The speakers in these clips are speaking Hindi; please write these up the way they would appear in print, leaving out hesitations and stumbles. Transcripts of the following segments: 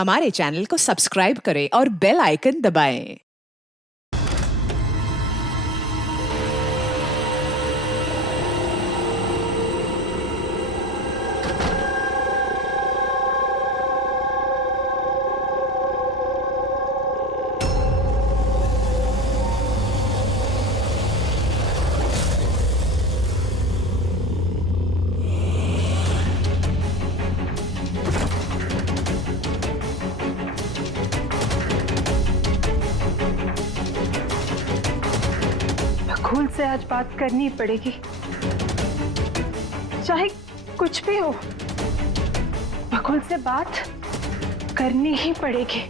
हमारे चैनल को सब्सक्राइब करें और बेल आइकन दबाएं। बकुल से आज बात करनी पड़ेगी, चाहे कुछ भी हो। बकुल से बात करनी ही पड़ेगी।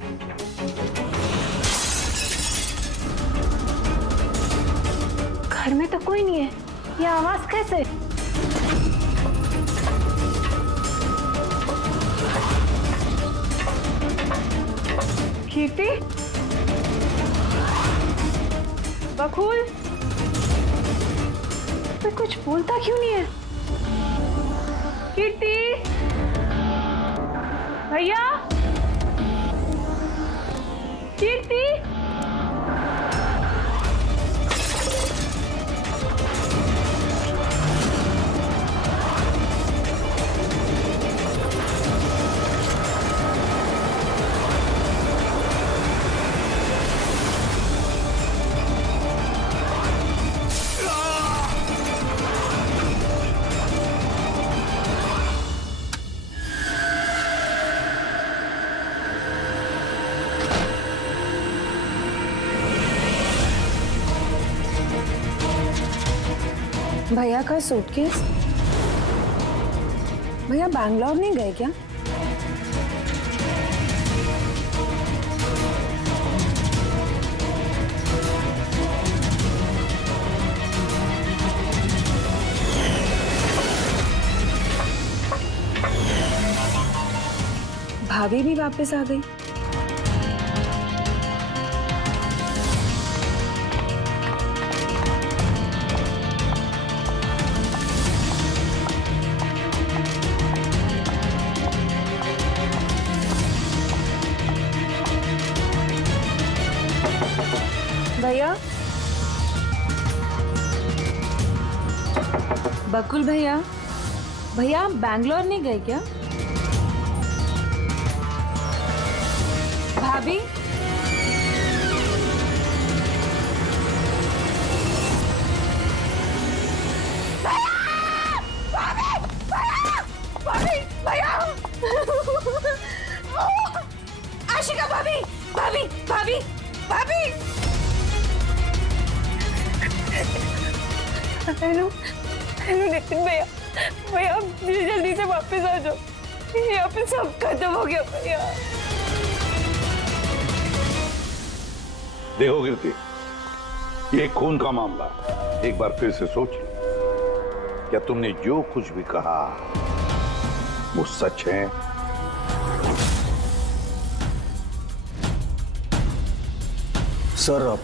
घर में तो कोई नहीं है, ये आवाज कैसे? कीर्ति, बकुल, मैं कुछ बोलता क्यों नहीं है? कीर्ति, भैया, कीर्ति, भैया का सूटकेस। भैया बैंगलोर नहीं गए क्या? भाभी भी वापस आ गई। भैया, बकुल भैया, भैया आप बैंगलोर नहीं गए क्या? भाभी, आशिका भाभी, भाभी, भाभी, भाभी। हेलो, हेलो नितिन भैया, भैया आप जल्दी से वापस आ जाओ। यहाँ पे सब खत्म हो गया भैया। देखो कीर्ति, ये खून का मामला, एक बार फिर से सोच लो, क्या तुमने जो कुछ भी कहा वो सच है? सर,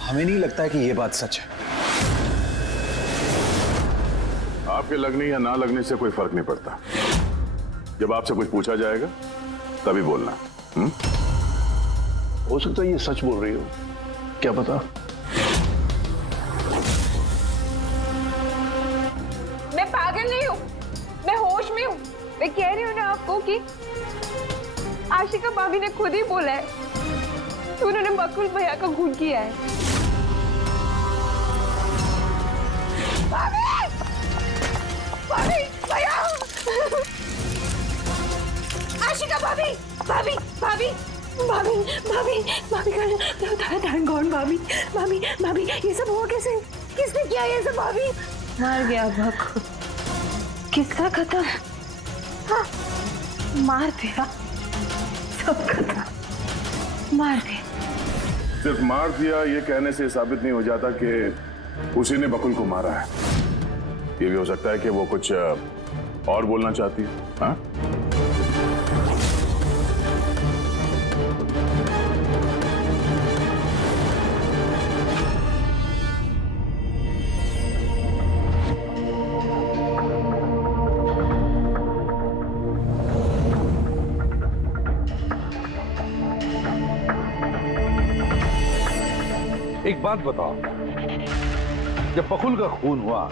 हमें नहीं लगता है कि ये बात सच है। आपके लगने या ना लगने से कोई फर्क नहीं पड़ता। जब आपसे कुछ पूछा जाएगा तभी बोलना। हो सकता है ये सच बोल रही हो, क्या पता। मैं पागल नहीं हूँ, मैं होश में हूँ। मैं कह रही हूँ ना आपको कि आशिका भाभी ने खुद ही बोला है कि उन्होंने बकुल भैया का खून किया है। भाभी, भाभी, भैया, आशिका भाभी, भाभी, भाभी, भाभी, भाभी, भाभी का धन कौन? भाभी, भाभी, भाभी, ये सब हुआ कैसे? किसने किया ये सब? भाभी मर गया बकुल। किसका खत्म? हाँ, मार दिया, सब खत्म, मार दिया। सिर्फ मार दिया ये कहने से साबित नहीं हो जाता कि उसी ने बकुल को मारा है। ये भी हो सकता है कि वो कुछ और बोलना चाहती है। हाँ? एक बात बताओ, जब बकुल का खून हुआ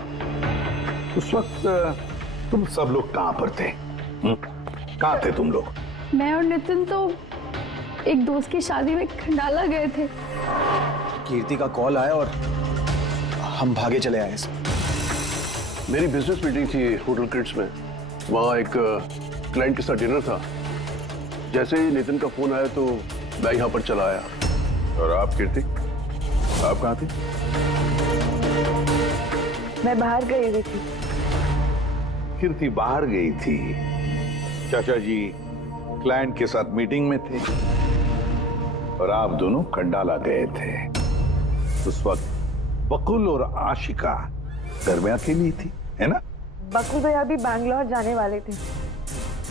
उस वक्त तुम सब लोग कहां पर थे? कहां थे तुम लोग? मैं और नितिन तो एक दोस्त की शादी में खंडाला गए थे। कीर्ति का कॉल आया और हम भागे चले आए। मेरी बिजनेस मीटिंग थी होटल क्रिट्स में, वहाँ एक क्लाइंट के साथ डिनर था। जैसे ही नितिन का फोन आया तो मैं यहाँ पर चला आया। और आप कीर्ति, आप कहाँ थी? मैं बाहर गई हुई थी। कीर्ति बाहर गई थी, चाचा जी क्लाइंट के साथ मीटिंग में थे और आप दोनों खंडाला गए थे। उस वक्त बकुल और आशिका घर में अकेली थी, है ना? बकुल भैया भी बैंगलोर जाने वाले थे,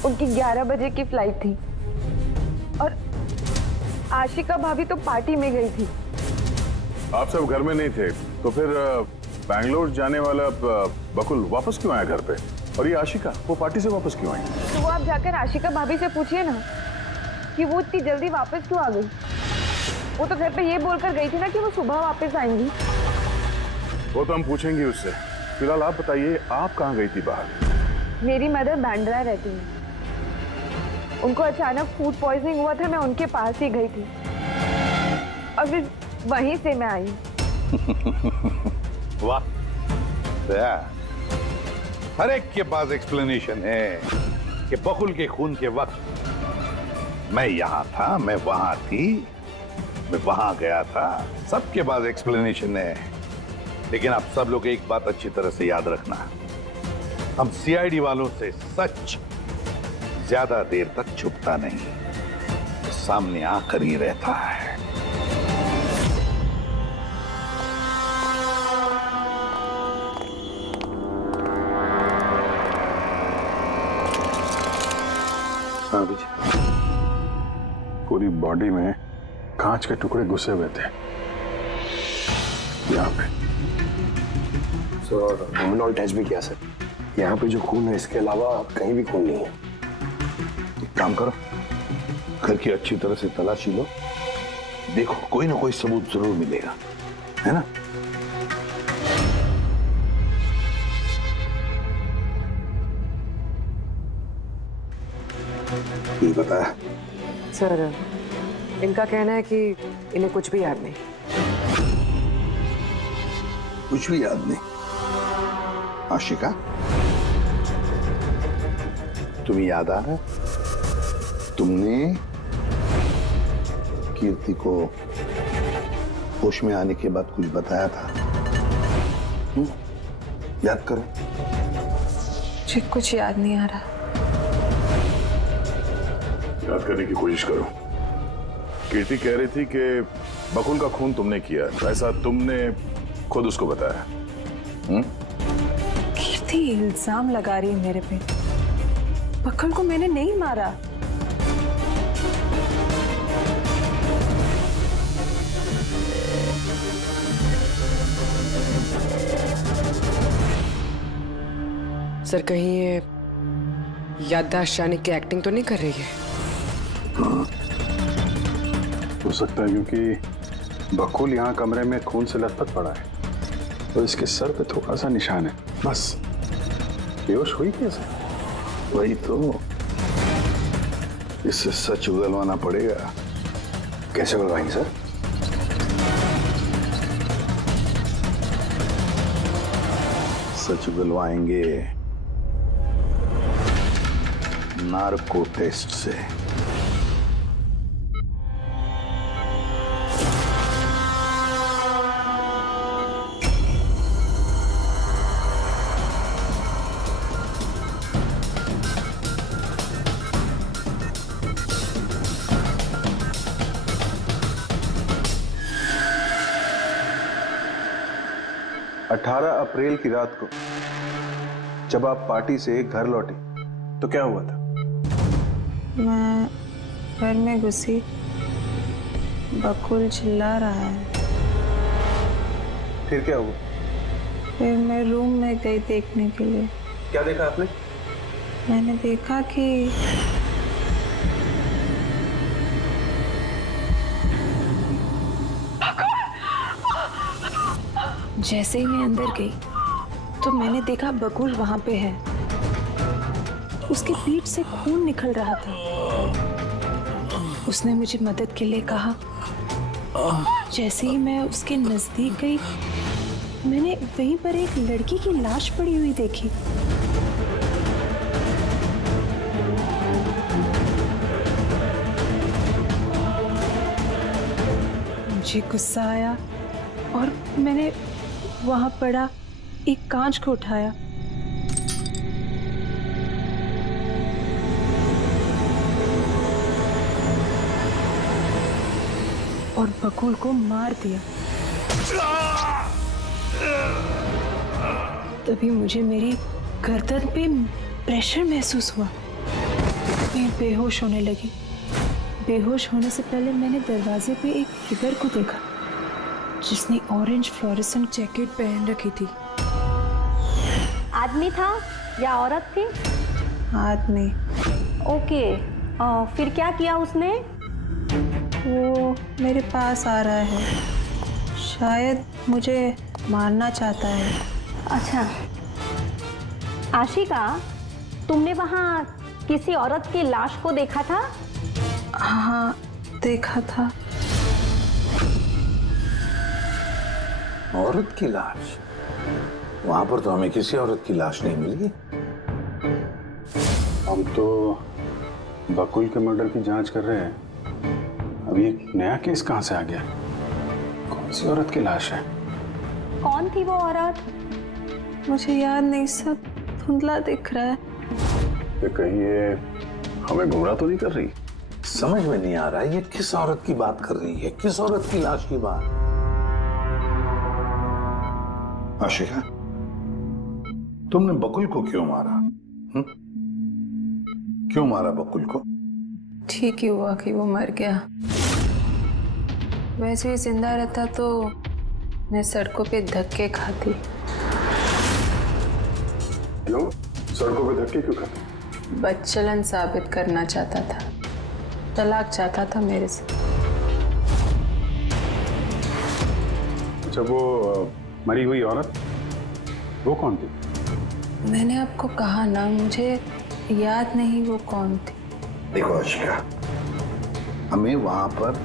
उनकी 11 बजे की फ्लाइट थी और आशिका भाभी तो पार्टी में गई थी। आप सब घर में नहीं थे तो फिर बैंगलोर जाने वाला बकुल वापस क्यों आया घर पे? और ये आशिका, वो पार्टी से वापस क्यों आई? तो वो आप जाकर आशिका भाभी से पूछिए ना कि वो इतनी जल्दी वापस क्यों आ गई। वो तो घर पे ये बोलकर गई थी ना कि वो सुबह वापस आएंगी। वो तो हम पूछेंगे उससे। फिलहाल आप बताइए, आप कहाँ गई थी बाहर? मेरी मदर बांद्रा रहती है, उनको अचानक फूड पॉइजनिंग हुआ था, मैं उनके पास ही गई थी और फिर वहीं से मैं आई। वाह, हर एक के पास एक्सप्लेनेशन है कि बकुल के खून के वक्त मैं यहां था, मैं वहां थी, मैं वहां गया था। सबके पास एक्सप्लेनेशन है, लेकिन आप सब लोग एक बात अच्छी तरह से याद रखना, हम सीआईडी वालों से सच ज्यादा देर तक छुपता नहीं, सामने आकर ही रहता है। हाँ विजय, पूरी बॉडी में कांच के टुकड़े घुसे हुए थे यहाँ पे। सर एब्डोमिनल टेस्ट भी किया सर, यहाँ पे जो खून है इसके अलावा कहीं भी खून नहीं है। एक काम करो, घर की अच्छी तरह से तलाशी लो, देखो कोई ना कोई सबूत जरूर मिलेगा, है ना? ये बताया सर, इनका कहना है कि इन्हें कुछ भी याद नहीं। कुछ भी याद नहीं? आशिका, तुम्हें याद आ रहा है तुमने कीर्ति को होश में आने के बाद कुछ बताया था? याद करो। मुझे कुछ याद नहीं आ रहा। याद करने की कोशिश करो। कीर्ति कह रही थी कि बकुल का खून तुमने किया, ऐसा तुमने खुद उसको बताया? कीर्ति इल्जाम लगा रही है मेरे पे। बकुल को मैंने नहीं मारा। सर कहीं ये याददाश्त जाने की एक्टिंग तो नहीं कर रही है? हो सकता है, क्योंकि बकुल यहाँ कमरे में खून से लथपथ पड़ा है और इसके सर पे थोड़ा सा निशान है, बस। बेहोश हुई कैसे? वही तो, इससे सच उगलवाना पड़ेगा। कैसे उगलवाएंगे सर? सच उगलवाएंगे नार्को टेस्ट से। अप्रैल की रात को जब आप पार्टी से घर लौटे तो क्या हुआ था? मैं घर में घुसी, बकुल चिल्ला रहा है। फिर क्या हुआ? फिर मैं रूम में गई देखने के लिए। क्या देखा आपने? मैंने देखा कि जैसे ही मैं अंदर गई तो मैंने देखा बकुल वहां पे है। उसकी पीठ से खून निकल रहा था। उसने मुझे मदद के लिए कहा। जैसे ही मैं उसके नजदीक गई, मैंने वहीं पर एक लड़की की लाश पड़ी हुई देखी। मुझे गुस्सा आया और मैंने वहां पड़ा एक कांच को उठाया। और बकुल को मार दिया। तभी मुझे मेरी गर्दन पे प्रेशर महसूस हुआ। मैं बेहोश होने लगी। बेहोश होने से पहले मैंने दरवाजे पे एक फिगर को देखा जिसने ऑरेंज फ्लोरेसेंट जैकेट पहन रखी थी। आदमी था या औरत थी? आदमी। ओके, फिर क्या किया उसने? वो मेरे पास आ रहा है, शायद मुझे मारना चाहता है। अच्छा आशिका, तुमने वहाँ किसी औरत की लाश को देखा था? हाँ, देखा था। औरत की लाश? वहां पर तो हमें किसी औरत की लाश नहीं मिली। हम तो बकुल के मर्डर की जांच कर रहे हैं। अभी एक नया केस कहां से आ गया? कौन सी औरत की लाश है? कौन थी वो औरत? मुझे याद नहीं, सब धुंधला दिख रहा है। ये कहीं ये हमें गुमराह तो नहीं कर रही? समझ में नहीं आ रहा है ये किस औरत की बात कर रही है, किस औरत की लाश की बात। आशिका, तुमने बकुल को क्यों मारा? क्यों मारा बकुल को? ठीक ही हुआ कि वो मर गया। वैसे ही जिंदा रहता तो मैं सड़कों पे धक्के खाती। क्यों? सड़कों पे धक्के क्यों खाते? बदचलन साबित करना चाहता था, तलाक चाहता था मेरे से। अच्छा, वो मरी हुई औरत, वो कौन थी? मैंने आपको कहा ना, मुझे याद नहीं वो कौन थी। देखो आशिका, हमें वहां पर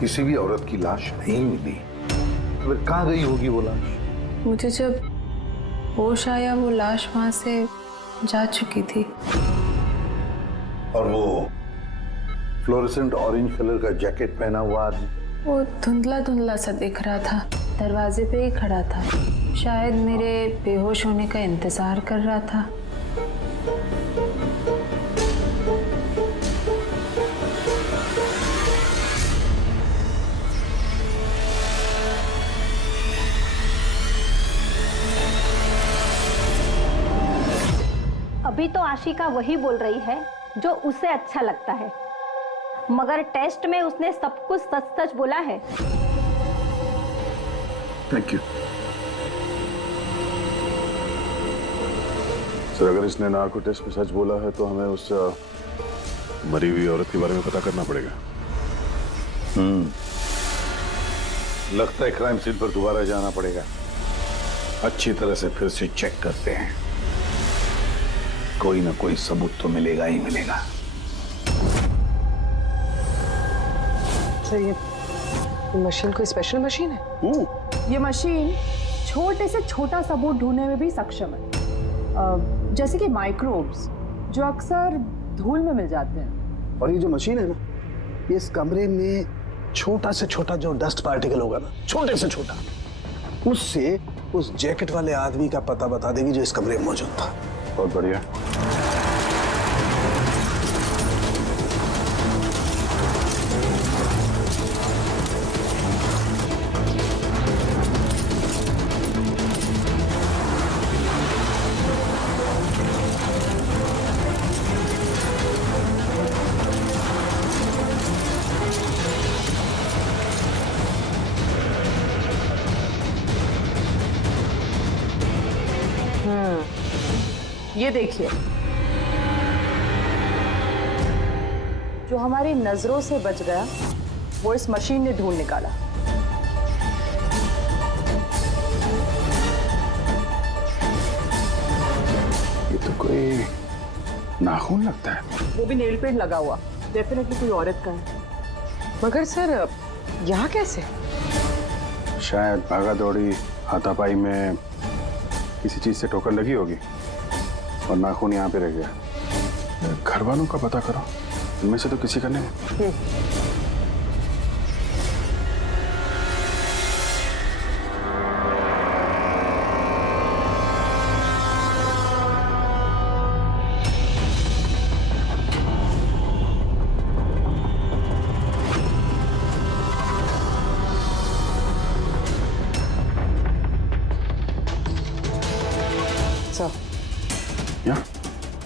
किसी भी औरत की लाश नहीं मिली। तो फिर कहाँ गई होगी वो लाश? मुझे जब होश आया वो लाश वहां से जा चुकी थी। और वो फ्लोरेसेंट ऑरेंज कलर का जैकेट पहना हुआ आदमी? वो धुंधला धुंधला सा दिख रहा था, दरवाजे पे ही खड़ा था। शायद मेरे बेहोश होने का इंतजार कर रहा था। अभी तो आशिका वही बोल रही है जो उसे अच्छा लगता है, मगर टेस्ट में उसने सब कुछ सच सच बोला है। Thank you sir. अगर इसने नार्को टेस्ट में सच बोला है तो हमें उस मरी हुई औरत के बारे में पता करना पड़ेगा। लगता है क्राइम सीन पर दोबारा जाना पड़ेगा। अच्छी तरह से फिर से चेक करते हैं, कोई ना कोई सबूत तो मिलेगा ही मिलेगा। सर ये मशीन कोई स्पेशल मशीन है? ये मशीन छोटे से छोटा सबूत ढूंढने में भी सक्षम है, जैसे कि माइक्रोब्स जो अक्सर धूल में मिल जाते हैं। और ये जो मशीन है ना, ये इस कमरे में छोटा से छोटा जो डस्ट पार्टिकल होगा ना, छोटे से छोटा, उससे उस जैकेट वाले आदमी का पता बता देगी जो इस कमरे में मौजूद था। बहुत बढ़िया। ये देखिए, जो हमारी नजरों से बच गया वो इस मशीन ने ढूंढ निकाला। तो कोई नाखून लगता है। वो भी नेल पेंट लगा हुआ, डेफिनेटली कोई औरत का है। मगर सर यहाँ कैसे? शायद भागा दौड़ी हाथापाई में किसी चीज से ठोकर लगी होगी और नाखून यहाँ पे रह गया। घर वालों का पता करो, इनमें से तो किसी का नहीं।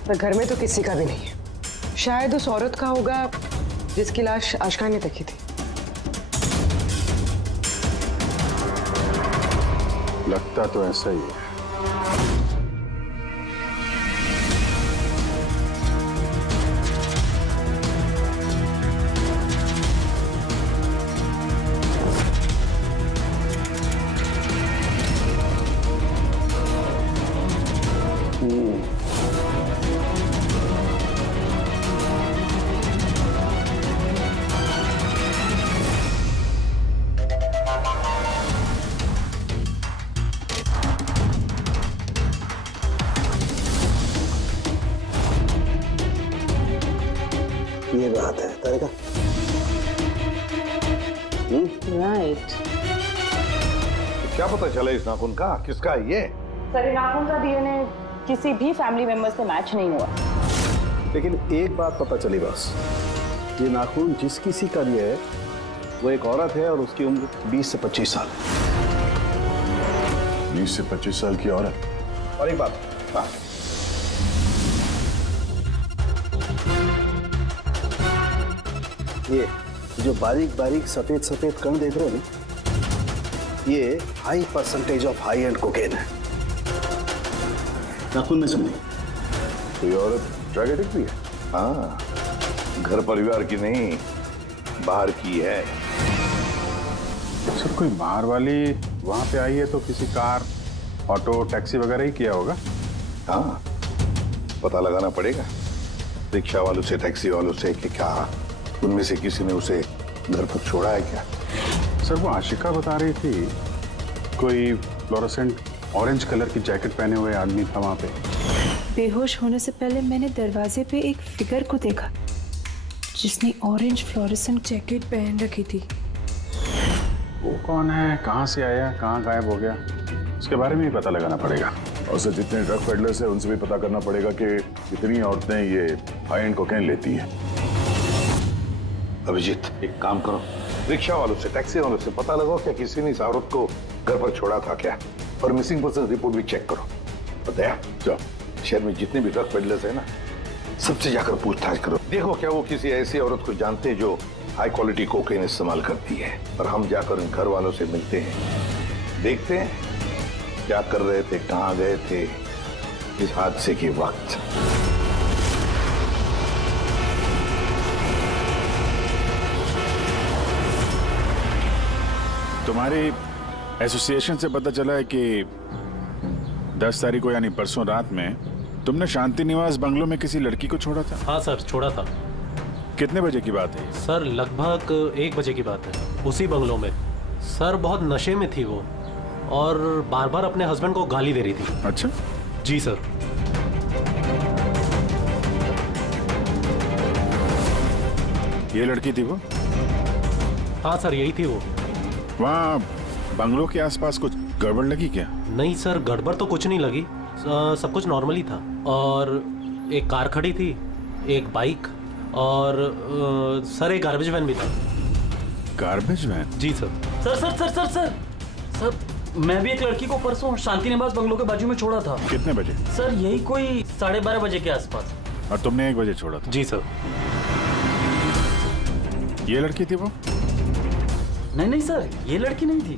पर घर में तो किसी का भी नहीं है। शायद उस औरत का होगा जिसकी लाश आशिका ने देखी थी। लगता तो ऐसा ही है। ये बात है तारिका। राइट। क्या पता चला इस नाखून का किसका है ये? सर, नाखून का डीएनए किसी भी फैमिली मेंबर से मैच नहीं हुआ। लेकिन एक बात पता चली बस, ये नाखून जिस किसी का भी है वो एक औरत है और उसकी उम्र 20 से 25 साल। 20 से 25 साल की औरत। और एक बात, हाँ, ये जो बारीक बारीक सफेद सफेद कण देख रहे हो ना, ये high percentage of high and cocaine है नाखून में। सुनिए, तो ये औरत ड्रग एडिक्ट भी है? हाँ, घर परिवार की नहीं, बाहर की है। सर कोई बाहर वाली वहां पे आई है तो किसी कार, ऑटो, टैक्सी वगैरह ही किया होगा। हाँ, पता लगाना पड़ेगा रिक्शा वालों से, टैक्सी वालों से कि क्या उनमें से किसी ने उसे घर पर छोड़ा है क्या। सर वो आशिका बता रही थी कोई फ्लोरोसेंट ऑरेंज कलर की जैकेट पहने हुए आदमी था वहां पे। बेहोश होने से पहले मैंने दरवाजे पे एक फिगर को देखा जिसने ऑरेंज फ्लोरेसेंट जैकेट पहन रखी थी। वो कौन है, कहाँ से आया, कहाँ गायब हो गया, उसके बारे में भी पता लगाना पड़ेगा। और सर जितने ड्रग पेडलर्स हैं उनसे भी पता करना पड़ेगा कि कितनी औरतें ये हाई एंड कोकेन लेती हैं। अभिजीत, एक काम करो, रिक्शा वालों से, टैक्सी वालों से पता लगाओ क्या किसी ने इस औरत को घर पर छोड़ा था क्या, और मिसिंग पर्सन रिपोर्ट भी चेक करो। और दया, जाओ शहर में जितने भी ड्रग पेडलर्स हैं ना, सबसे जाकर पूछताछ करो। देखो क्या वो किसी ऐसी औरत को जानते हैं जो हाई क्वालिटी कोकेन इस्तेमाल करती है। और हम जाकर उन घर वालों से मिलते हैं, देखते हैं क्या कर रहे थे, कहाँ गए थे इस हादसे के वक्त। तुम्हारी एसोसिएशन से पता चला है कि 10 तारीख को यानी परसों रात में तुमने शांति निवास बंगलों में किसी लड़की को छोड़ा था। हाँ सर, छोड़ा था। कितने बजे की बात है? सर लगभग 1 बजे की बात है, उसी बंगलों में। सर बहुत नशे में थी वो और बार बार अपने हस्बैंड को गाली दे रही थी। अच्छा जी सर। ये लड़की थी वो? हाँ सर, यही थी वो। वहाँ बंगलों के आसपास कुछ गड़बड़ लगी क्या? नहीं सर, गड़बड़ तो कुछ नहीं लगी, सब कुछ नॉर्मली था। और एक कार खड़ी थी, एक बाइक और सर एक गार्बेज वैन भी था। Garbage van? जी sir. Sir sir sir sir sir sir मैं भी एक लड़की को परसों शांति निवास बंगलों के बाजू में छोड़ा था। कितने बजे? सर यही कोई 12:30 बजे के आसपास। और तुमने 1 बजे छोड़ा था? जी सर। ये लड़की थी वो? नहीं नहीं सर, ये लड़की नहीं थी।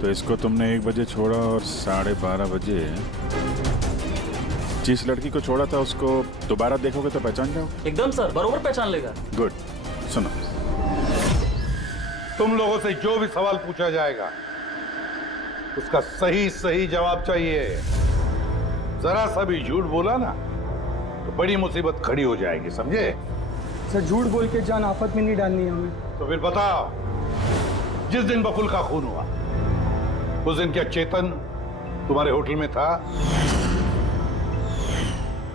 तो इसको तुमने 1 बजे छोड़ा और 12:30 बजे जिस लड़की को छोड़ा था उसको दोबारा देखोगे तो पहचान जाओगे? एकदम सर, बरोबर पहचान लेगा। गुड। सुनो, तुम लोगों से जो भी सवाल पूछा जाएगा उसका सही सही जवाब चाहिए। जरा सा भी झूठ बोला ना तो बड़ी मुसीबत खड़ी हो जाएगी, समझे? सर झूठ बोल के जान आफत में नहीं डालनी है हमें। तो फिर बताओ, जिस दिन बकुल का खून हुआ उस दिन क्या चेतन तुम्हारे होटल में था?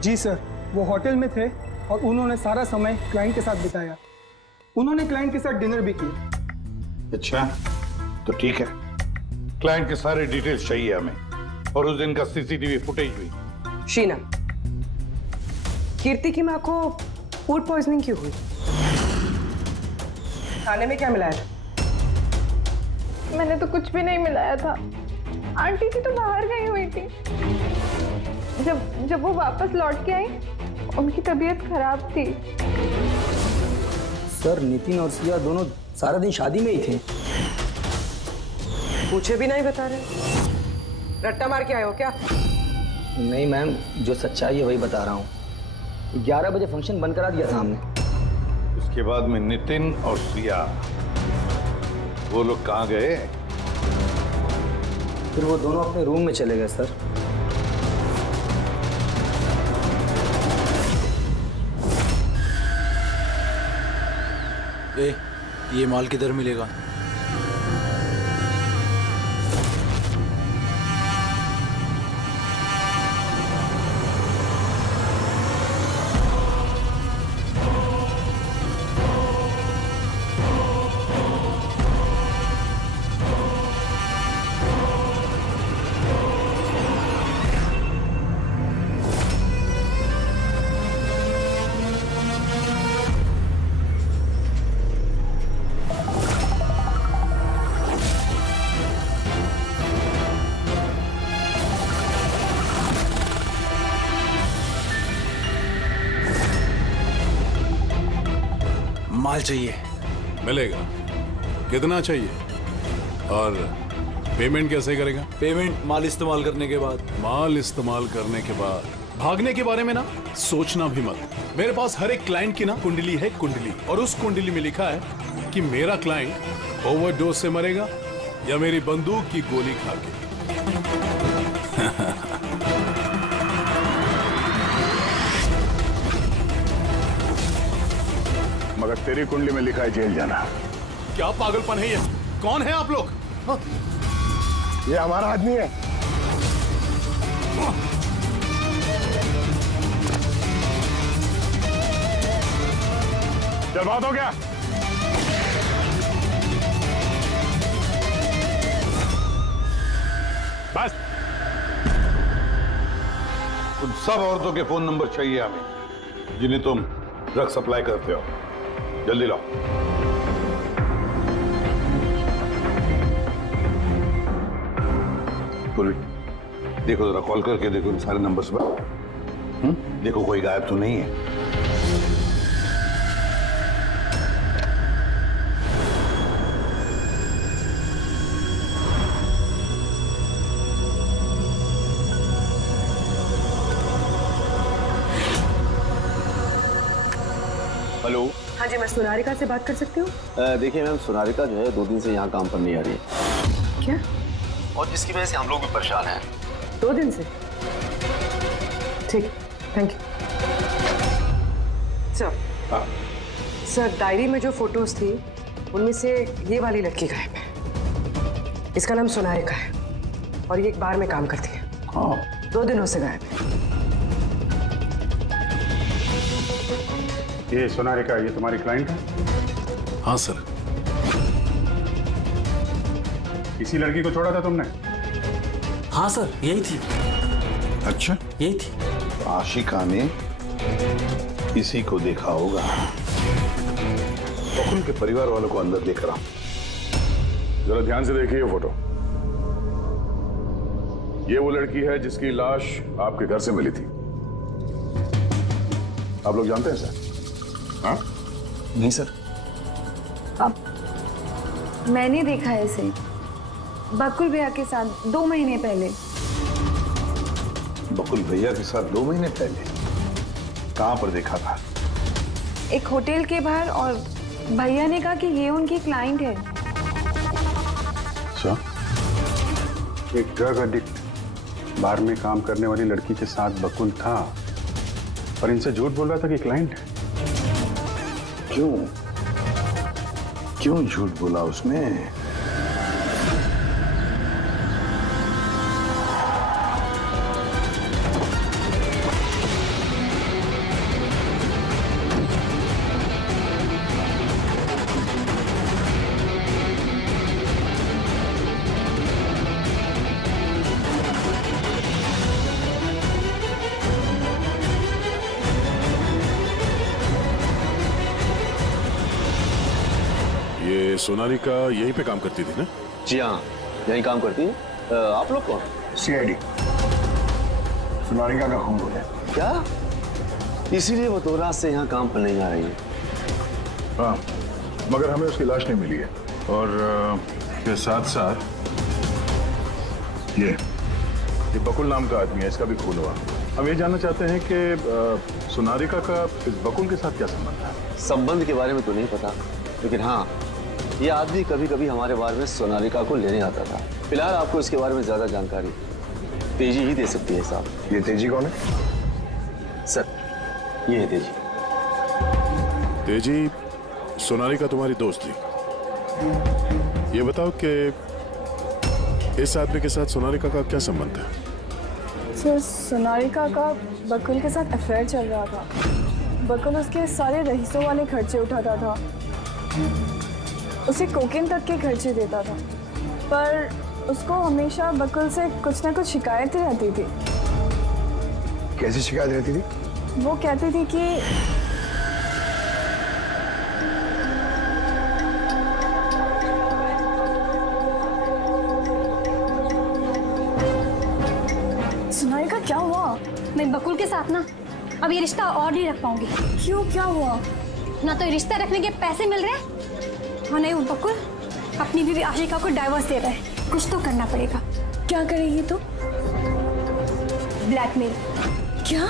जी सर, वो होटल में थे और उन्होंने सारा समय क्लाइंट के साथ बिताया। उन्होंने क्लाइंट के साथ डिनर भी किया। अच्छा, तो ठीक है, क्लाइंट के सारे डिटेल्स चाहिए हमें और उस दिन का सीसीटीवी फुटेज भी। शीना, कीर्ति की माँ को फूड पॉइजनिंग क्यों हुई? खाने में क्या मिलाया था? मैंने तो कुछ भी नहीं मिलाया था। आंटी जी तो बाहर गई हुई थी। जब वो वापस लौट के आई उनकी तबीयत खराब थी। सर नितिन और सिया दोनों सारा दिन शादी में ही थे। पूछे भी नहीं बता रहे। रट्टा मार के आए हो क्या? नहीं मैम, जो सच्चाई है वही बता रहा हूँ। 11 बजे फंक्शन बंद करा दिया था हमने। उसके बाद में नितिन और सिया वो लोग कहाँ गए? फिर वो दोनों अपने रूम में चले गए सर। ये माल किधर मिलेगा? माल चाहिए। मिलेगा। कितना चाहिए और पेमेंट कैसे करेगा? पेमेंट माल इस्तेमाल करने के बाद। माल इस्तेमाल करने के बाद? भागने के बारे में ना सोचना भी मत। मेरे पास हर एक क्लाइंट की ना कुंडली है, कुंडली, और उस कुंडली में लिखा है कि मेरा क्लाइंट ओवरडोज से मरेगा या मेरी बंदूक की गोली खा के। मगर तेरी कुंडली में लिखा है जेल जाना। क्या पागलपन है ये? कौन है आप लोग? ये हमारा आदमी है। चल, बात हो गया। बस। उन सब औरतों के फोन नंबर चाहिए हमें जिन्हें तुम ड्रग सप्लाई करते हो। जल्दी लाओ। देखो जरा, कॉल करके देखो इन सारे नंबर्स पर। देखो कोई गायब तो नहीं है। हेलो। हाँ जी, मैं सोनारिका से बात कर सकती हूँ? देखिए मैम, सोनारिका जो है 2 दिन से यहाँ काम पर नहीं आ रही है। क्या? और जिसकी वजह से हम लोग भी परेशान हैं। 2 दिन से? ठीक, thank you sir. Sir, diary में जो फोटोज थी उनमें से ये वाली लड़की गायब है। इसका नाम सोनारिका है और ये एक बार में काम करती है। 2 दिनों से गायब है। ये सोनारिका, ये तुम्हारी क्लाइंट है? हाँ सर। इसी लड़की को छोड़ा था तुमने? हाँ सर, यही थी। अच्छा, यही थी। आशिका ने इसी को देखा होगा। बकुल के परिवार वालों को अंदर देख रहा हूं। जरा ध्यान से देखिए ये फोटो। ये वो लड़की है जिसकी लाश आपके घर से मिली थी। आप लोग जानते हैं सर? हाँ? नहीं सर। अब मैंने देखा है इसे बकुल भैया के साथ 2 महीने पहले। बकुल भैया के साथ 2 महीने पहले? कहां पर देखा था? एक होटल के बाहर, और भैया ने कहा कि ये उनकी क्लाइंट है। अच्छा, एक ड्रग एडिक्ट बार में काम करने वाली लड़की के साथ बकुल था, पर इनसे झूठ बोल रहा था कि क्लाइंट है। क्यों झूठ बोला उसने? सोनाली का यहीं पे काम करती थी ना? जी हाँ, यहीं काम करती है। आप लोग कौन? सीआईडी। सोनालिका का खून हो गया। क्या? इसीलिए वो 2 रात से यहाँ काम पर नहीं आ रही है। हाँ, मगर हमें उसकी लाश नहीं मिली है। और के साथ साथ ये बकुल नाम का आदमी है, इसका भी खून हुआ। हम ये जानना चाहते हैं कि सोनालिका का इस बकुल के साथ क्या संबंध है? संबंध के बारे में तो नहीं पता, लेकिन हाँ, ये आदमी कभी कभी हमारे बारे में सोनालिका को लेने आता था। फिलहाल आपको इसके बारे में ज्यादा जानकारी तेजी ही दे सकती है साहब। ये तेजी कौन है? सर, ये है तेजी। तेजी, सोनालिका तुम्हारी दोस्त थी। ये बताओ कि इस आदमी के साथ सोनालिका का क्या संबंध है? सर, सोनालिका का बकुल के साथ अफेयर चल रहा था। बकुल उसके सारे रईसों वाले खर्चे उठाता था, उसे कोकेन तक के खर्चे देता था, पर उसको हमेशा बकुल से कुछ ना कुछ शिकायतें रहती थी। कैसी शिकायत रहती थी? वो कहती थी कि सोनालिका क्या हुआ? मैं बकुल के साथ ना अब ये रिश्ता और नहीं रख पाऊंगी। क्यों, क्या हुआ? ना तो रिश्ता रखने के पैसे मिल रहे और नहीं वो बकुल अपनी बीवी आशिका को डाइवोर्स दे रहा है। कुछ तो करना पड़ेगा। क्या करेगी तू? ब्लैकमेल। क्या?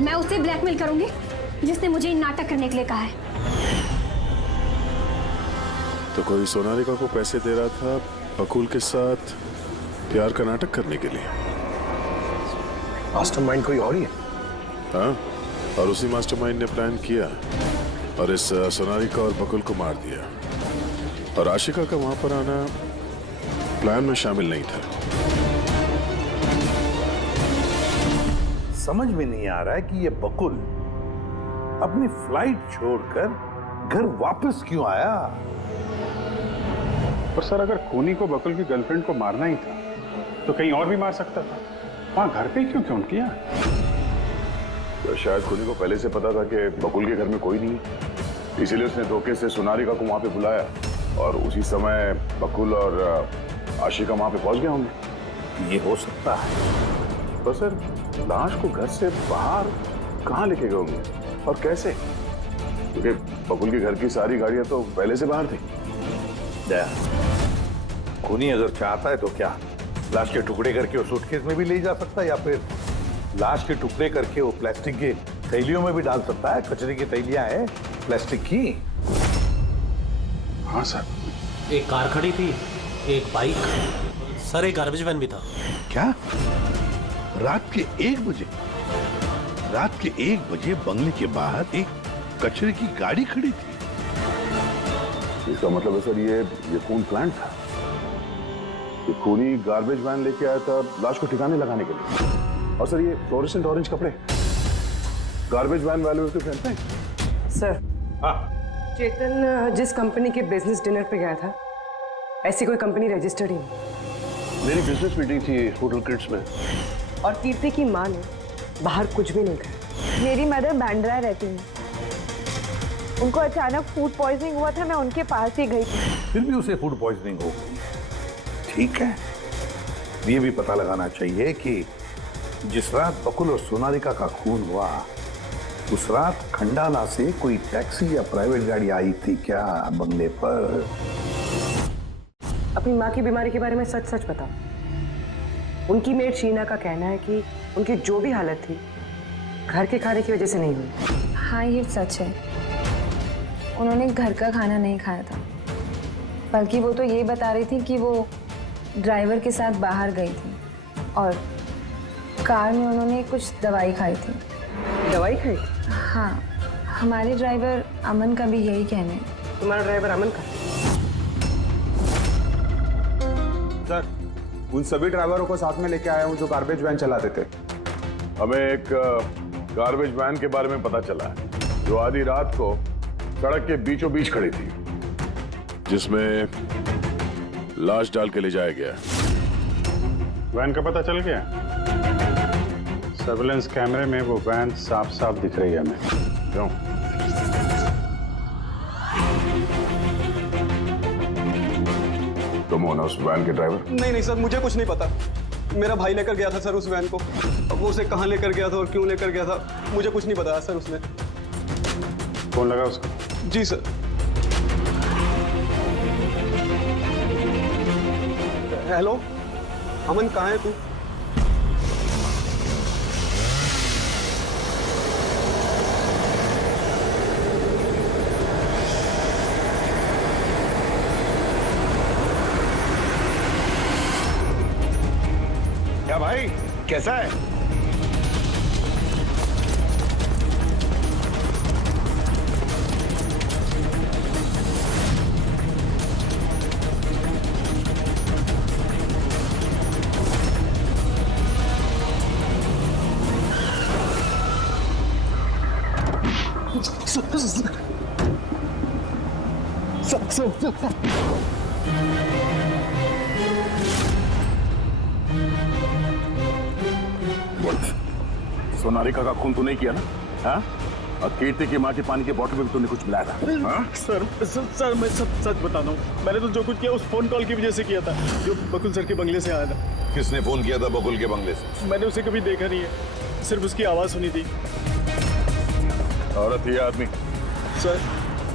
मैं उसे ब्लैकमेल करूंगी जिसने मुझे नाटक करने के लिए कहा है। तो कोई सोनालिका को पैसे दे रहा था बकुल के साथ प्यार का नाटक करने के लिए। मास्टरमाइंड कोई और ही है? हाँ, और उसी मास्टरमाइंड ने प्लान किया और इस सोनालिका और बकुल को मार दिया। और आशिका का वहां पर आना प्लान में शामिल नहीं था। समझ में नहीं आ रहा है कि ये बकुल अपनी फ्लाइट छोड़कर घर वापस क्यों आया? और सर, अगर खूनी को बकुल की गर्लफ्रेंड को मारना ही था तो कहीं और भी मार सकता था। वहां घर पे क्यों किया? तो शायद खूनी को पहले से पता था कि बकुल के घर में कोई नहीं, इसीलिए उसने धोखे से सोनालिका को वहां पे बुलाया और उसी समय बकुल और आशिका वहां पे पहुंच गए होंगे। ये हो सकता है। तो सर, लाश को घर से बाहर कहाँ लेके गए होंगे और कैसे? क्योंकि बकुल के घर की सारी गाड़ियां तो पहले से बाहर थी। खूनी अगर चाहता है तो क्या लाश के टुकड़े करके वो सूटकेस में भी ले जा सकता है, या फिर लाश के टुकड़े करके वो प्लास्टिक के थैलियों में भी डाल सकता है। कचरे की थैलियां हैं प्लास्टिक की। हाँ सर। एक कार खड़ी थी, एक बाइक, सर एक गार्बेज वैन भी था। क्या? रात के 1 बजे? रात के 1 बजे बंगले के बाहर एक कचरे की गाड़ी खड़ी थी? इसका मतलब है सर ये खून प्लान था। ये खूनी गार्बेज वैन लेके आया था लाश को ठिकाने लगाने के लिए। और सर ये फ्लोरेसेंट ऑरेंज कपड़े गार्बेज वैन वाले उसके पहनते हैं। सर, हाँ। चेतन जिस कंपनी के बिजनेस डिनर पे गया था, ऐसी कोई कंपनी रजिस्टर्ड ही नहीं। मेरी बिजनेस मीटिंग थी होटल क्रिड्स में। और कीर्ति की माँ ने बाहर कुछ भी नहीं खाया। मेरी मदर बैंड्रा रहती है, उनको अचानक फूड पॉइजनिंग हुआ था, मैं उनके पास ही गई थी। फिर भी उसे फूड पॉइजनिंग हो गई। ठीक है, ये भी पता लगाना चाहिए कि जिस रात बकुल और सोनालिका का खून हुआ, उस रात खंडाला से कोई टैक्सी या प्राइवेट गाड़ी आई थी क्या बंगले पर? अपनी माँ की बीमारी के बारे में सच सच बताओ। उनकी मेड शीना का कहना है कि उनकी जो भी हालत थी घर के खाने की वजह से नहीं हुई। हाँ, ये सच है। उन्होंने घर का खाना नहीं खाया था, बल्कि वो तो ये बता रही थी कि वो ड्राइवर के साथ बाहर गई थी और कार में उन्होंने कुछ दवाई खाई थी। दवाई खाई? हाँ, हमारे ड्राइवर अमन का भी यही कहना है। तुम्हारा ड्राइवर अमन का? सर, उन सभी ड्राइवरों को साथ में लेके आया हूँ जो गार्बेज वैन चलाते थे। हमें एक गार्बेज वैन के बारे में पता चला है जो आधी रात को सड़क के बीचों बीच खड़ी थी, जिसमें लाश डाल के ले जाया गया। वैन का पता चल गया? सर्विलेंस कैमरे में वो वैन साफ साफ दिख रही है हमें। क्यों? तुम हो ना उस वैन के ड्राइवर? नहीं सर, मुझे कुछ नहीं पता। मेरा भाई लेकर गया था सर उस वैन को। अब वो उसे कहाँ लेकर गया था और क्यों लेकर गया था मुझे कुछ नहीं बताया सर उसने। फोन लगा उसका? जी सर। हेलो अमन, कहाँ है तू? क्या भाई, कैसा है? सोनारिका का खून तो नहीं किया ना? हाँ? और कीर्ति की माँ के पानी के बोतल में भी तूने कुछ मिलाया था? हाँ? सर मैं सब सच बता रहा हूँ। मैंने तो जो कुछ किया उस फोन कॉल की वजह से किया था जो बकुल सर के बंगले से आया था। किसने फोन किया था बकुल के बंगले से? मैंने उसे कभी देखा नहीं है, सिर्फ उसकी आवाज सुनी थी। औरत ही आदमी? सर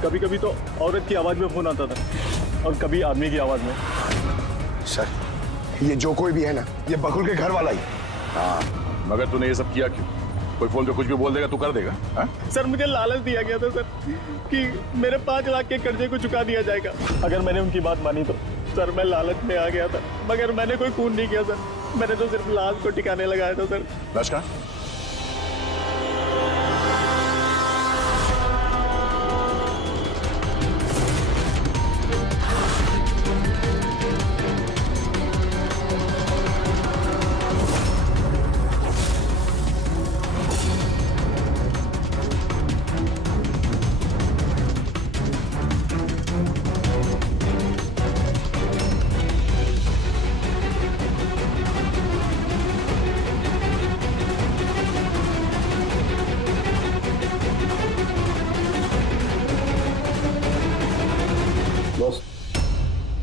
कभी कभी तो औरत की आवाज में फोन आता था और कभी आदमी की आवाज में। सर, ये जो कोई भी है ना, ये बकुल के घर वाला ही। हाँ, मगर तूने ये सब किया क्यों? कोई फोन पे कुछ भी बोल देगा तू कर देगा? हाँ? सर मुझे लालच दिया गया था सर कि मेरे 5 लाख के कर्जे को चुका दिया जाएगा अगर मैंने उनकी बात मानी तो। सर मैं लालच में आ गया था, मगर मैंने कोई खून नहीं किया सर। मैंने तो सिर्फ लाश को टिकाने लगाया था सर। लाश कहाँ?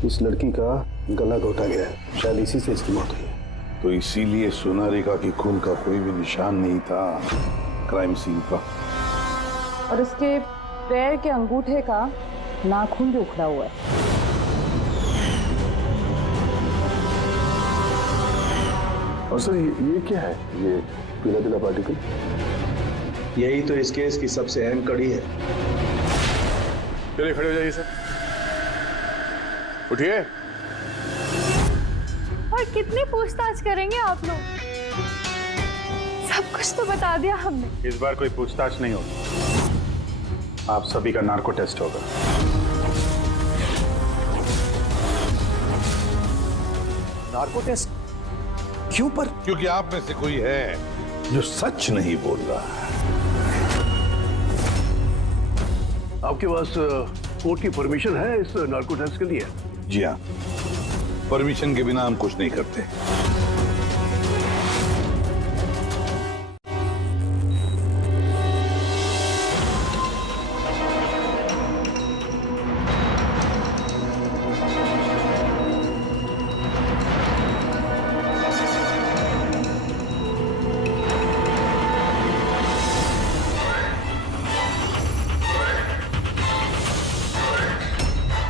इस लड़की का गला घोटा गया है, शायद इसी से इसकी मौत हुई है। तो इसीलिए सोनारिका की खून का कोई भी निशान नहीं था क्राइम सीन पर। और उसके पैर के अंगूठे का नाखून भी उखड़ा हुआ है। और सर ये क्या है? ये पीला पीला पार्टिकल? यही तो इस केस की सबसे अहम कड़ी है। चलिए खड़े हो जाइए सर। उठिए। और कितनी पूछताछ करेंगे आप लोग? सब कुछ तो बता दिया हमने। इस बार कोई पूछताछ नहीं होगी, आप सभी का नार्को टेस्ट होगा। Narco test? क्यों पर? क्योंकि आप में से कोई है जो सच नहीं बोल रहा है। आपके पास कोर्ट की परमिशन है इस नार्को टेस्ट के लिए? जी हाँ, परमिशन के बिना हम कुछ नहीं करते।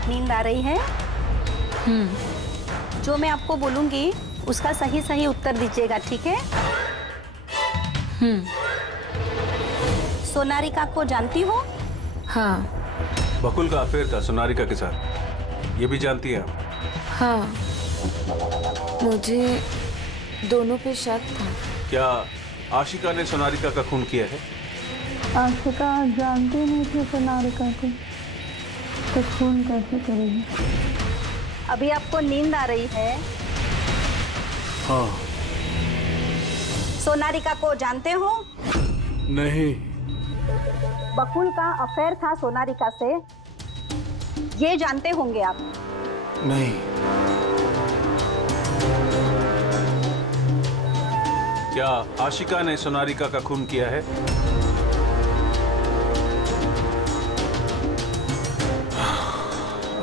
नींद आ रही है? जो मैं आपको बोलूंगी उसका सही सही उत्तर दीजिएगा, ठीक है? सोनारिका को जानती हो? हाँ। बकुल का अफेयर था सोनारिका के साथ, ये भी जानती है? हाँ, मुझे दोनों पे शक था। क्या आशिका ने सोनारिका का खून किया है? आशिका जानती नहीं थी सोनारिका को, तो खून कैसे करेगी? अभी आपको नींद आ रही है? हाँ। सोनारिका को जानते हो? नहीं। बकुल का अफेयर था सोनारिका से, ये जानते होंगे आप? नहीं। क्या आशिका ने सोनारिका का खून किया है?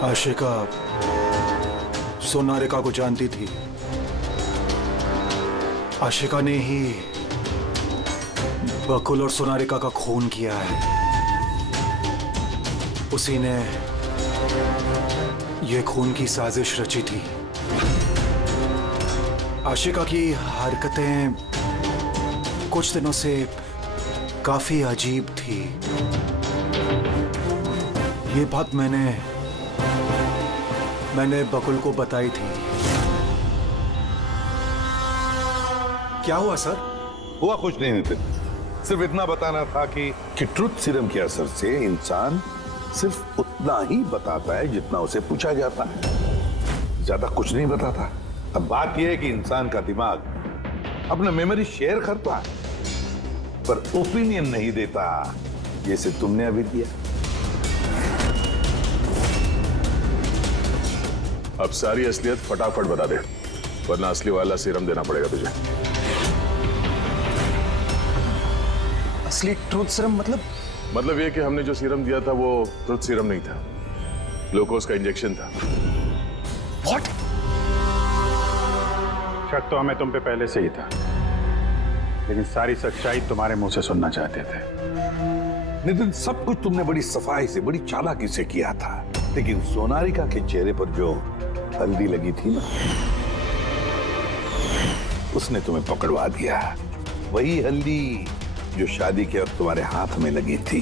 आशिका सोनारिका को जानती थी। आशिका ने ही बकुल और सोनारिका का खून किया है। उसी ने यह खून की साजिश रची थी। आशिका की हरकतें कुछ दिनों से काफी अजीब थी। ये बात मैंने बकुल को बताई थी। क्या हुआ सर? हुआ कुछ नहीं नितिन, सिर्फ इतना बताना था कि ट्रुथ सीरम के असर से इंसान सिर्फ उतना ही बताता है जितना उसे पूछा जाता है, ज्यादा कुछ नहीं बताता। अब बात यह है कि इंसान का दिमाग अपना मेमोरी शेयर करता है पर ओपिनियन नहीं देता, जैसे तुमने अभी दिया। अब सारी असलियत फटाफट बता दे, वरना असली वाला सीरम देना पड़ेगा तुझे। असली ट्रूथ सीरम मतलब ये कि हमने जो सीरम दिया था वो ट्रूथ सीरम नहीं था, ग्लूकोज का इंजेक्शन था। व्हाट? शक तो हमें तुम पे पहले से ही था, लेकिन सारी सच्चाई तुम्हारे मुंह से सुनना चाहते थे। नितिन, सब कुछ तुमने बड़ी सफाई से, बड़ी चालाकी से किया था, लेकिन सोनारिका के चेहरे पर जो हल्दी लगी थी ना, उसने तुम्हें पकड़वा दिया। वही हल्दी जो शादी के वक्त तुम्हारे हाथ में लगी थी।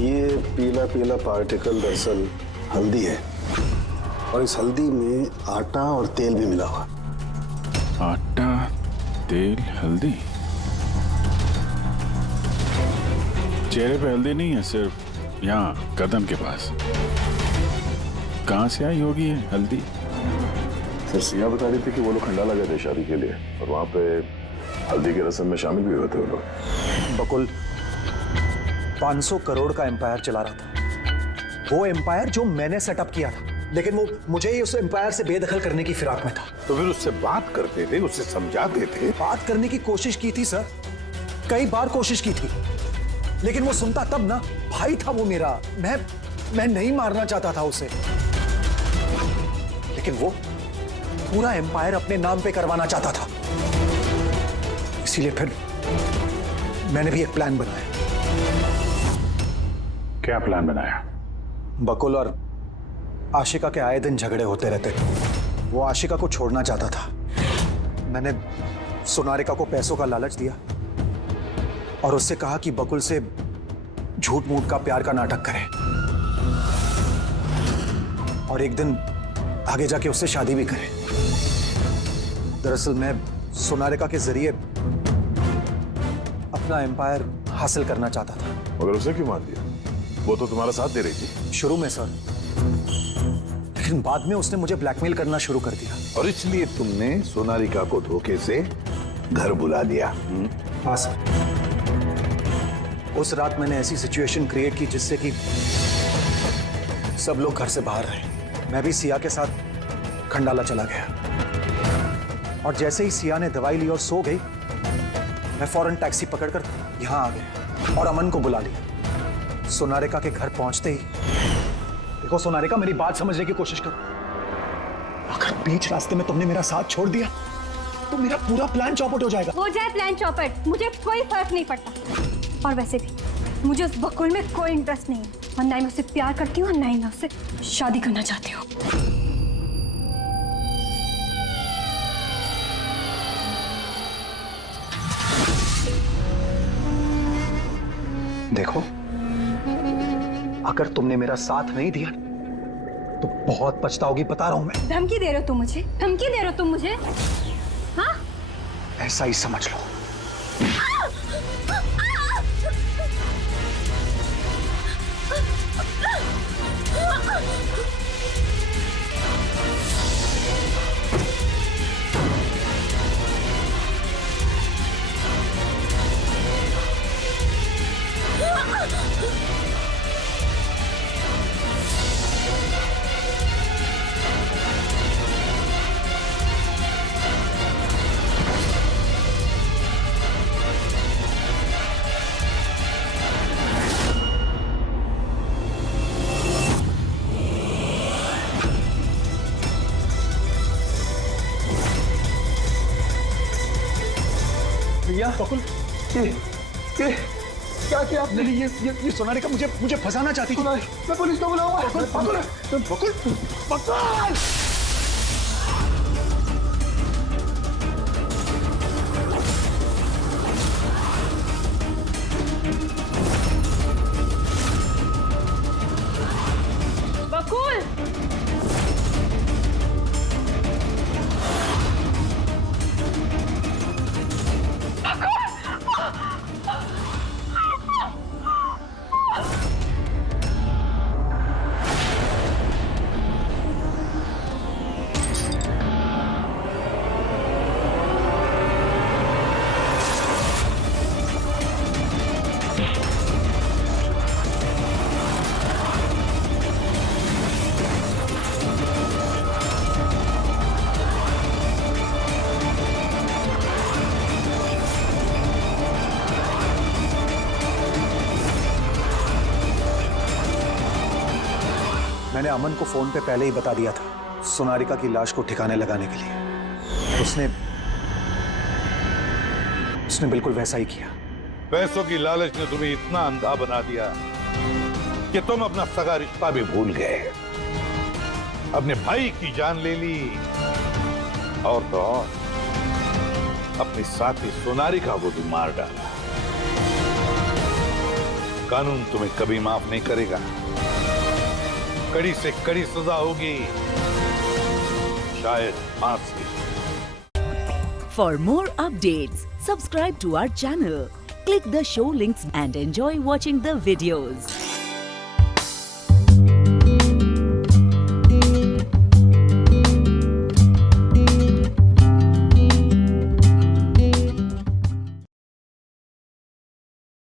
ये पीला पीला पार्टिकल दरअसल हल्दी है, और इस हल्दी में आटा और तेल भी मिला हुआ। आटा, तेल, हल्दी? चेहरे पे हल्दी नहीं है, सिर्फ यहाँ कदम के पास। कहाँ से आई होगी ये हल्दी? सर, सिया बता रही थी कि वो लोग खंडाला गए थे शादी के लिए, और वहां पे हल्दी की रस्म में शामिल भी हुए थे वो लोग। बकुल 500 करोड़ का एम्पायर चला रहा था, वो एम्पायर जो मैंने सेटअप किया था, लेकिन वो मुझे ही उस एम्पायर से बेदखल करने की फिराक में था। तो फिर उससे बात करते थे, उससे समझाते थे। बात करने की कोशिश की थी सर, कई बार कोशिश की थी, लेकिन वो सुनता तब ना। भाई था वो मेरा, मैं नहीं मारना चाहता था उसे, लेकिन वो पूरा एम्पायर अपने नाम पे करवाना चाहता था। इसीलिए फिर मैंने भी एक प्लान बनाया। क्या प्लान बनाया? बकुल और आशिका के आए दिन झगड़े होते रहते थे। वो आशिका को छोड़ना चाहता था। मैंने सोनारिका को पैसों का लालच दिया और उससे कहा कि बकुल से झूठ मूठ का प्यार का नाटक करे, और एक दिन आगे जाके उससे शादी भी करे। दरअसल मैं सोनारिका के जरिए अपना एम्पायर हासिल करना चाहता था। मगर उसे क्यों मान दिया? वो तो तुम्हारा साथ दे रही थी शुरू में सर, लेकिन बाद में उसने मुझे ब्लैकमेल करना शुरू कर दिया। और इसलिए तुमने सोनारिका को धोखे से घर बुला दिया? हाँ सर। उस रात मैंने ऐसी सिचुएशन क्रिएट की जिससे कि सब लोग घर से बाहर रहे। मैं भी सिया के साथ खंडाला चला गया, और जैसे ही सिया ने दवाई ली और सो गई, मैं फौरन टैक्सी पकड़कर यहां आ गया और अमन को बुला लिया। सोनारिका के घर पहुंचते ही, देखो सोनारिका, मेरी बात समझने की कोशिश करो। अगर बीच रास्ते में तुमने मेरा साथ छोड़ दिया तो मेरा पूरा प्लान चौपट हो जाएगा। हो जाए प्लान चौपट, मुझे कोई फर्क नहीं पड़ता। और वैसे भी मुझे उस बकुल में कोई इंटरेस्ट नहीं है, और ना ही मैं उससे प्यार करती हूँ और ना ही मैं उससे शादी करना चाहती हूँ। देखो, अगर तुमने मेरा साथ नहीं दिया तो बहुत पछताओगी, बता रहा हूं मैं। धमकी दे रहे हो तुम मुझे? धमकी दे रहे हो तुम मुझे? हाँ? ऐसा ही समझ लो। किया बकुल? ये क्या किया आपने? नहीं, ये सोनालिका मुझे फंसाना चाहती थी। मैं पुलिस को बुलाऊंगा। बकुल बकुल बकुल! मैंने अमन को फोन पे पहले ही बता दिया था सोनालिका की लाश को ठिकाने लगाने के लिए। उसने बिल्कुल वैसा ही किया। पैसों की लालच ने तुम्हें इतना अंधा बना दिया कि तुम अपना सगा रिश्ता भी भूल गए, अपने भाई की जान ले ली और तो और अपनी साथी सोनालिका को भी मार डाला। कानून तुम्हें कभी माफ नहीं करेगा, कड़ी से कड़ी सजा होगी, शायद फांसी। For more updates, subscribe to our channel, click the show links and enjoy watching the videos.